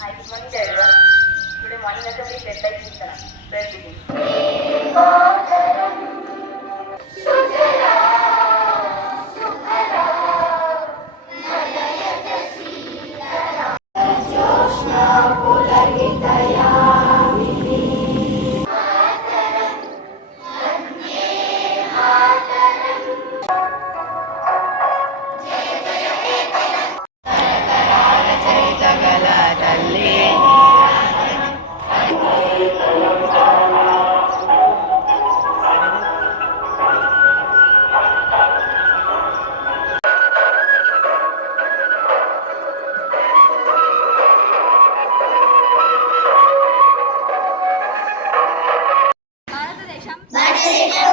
Hi, good morning to everyone. Today morning assembly is led by Kirtana. Let's begin.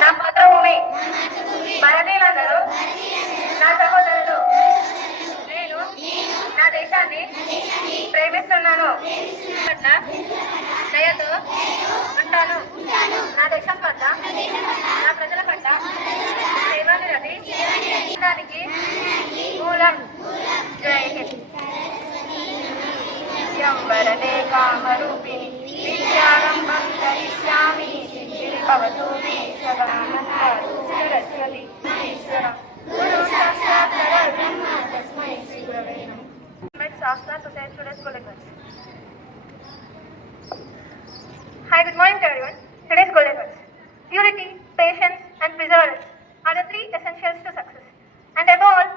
నా మాతృభూమి భారతీయులందరూ నా సహోదరులు. నేను నా దేశాన్ని ప్రేమిస్తున్నాను. పట్ల దయతో ఉంటాను. నా దేశం పట్ల, నా ప్రజల పట్ల సేవానిరతి మూలం. జై హింద్. వరదే కామరూపిణి విద్యారంభం కరిష్యామి. భవతు మే సదానంతరు సరస్వతి మహేశ్వర గురు సాక్షాత్ పరబ్రహ్మ తస్మై శ్రీ గురవే నమః. Let's ask to say today's golden words. Hi, good morning to everyone. Today's golden words: purity, patience, and perseverance are the three essentials to success. And above all,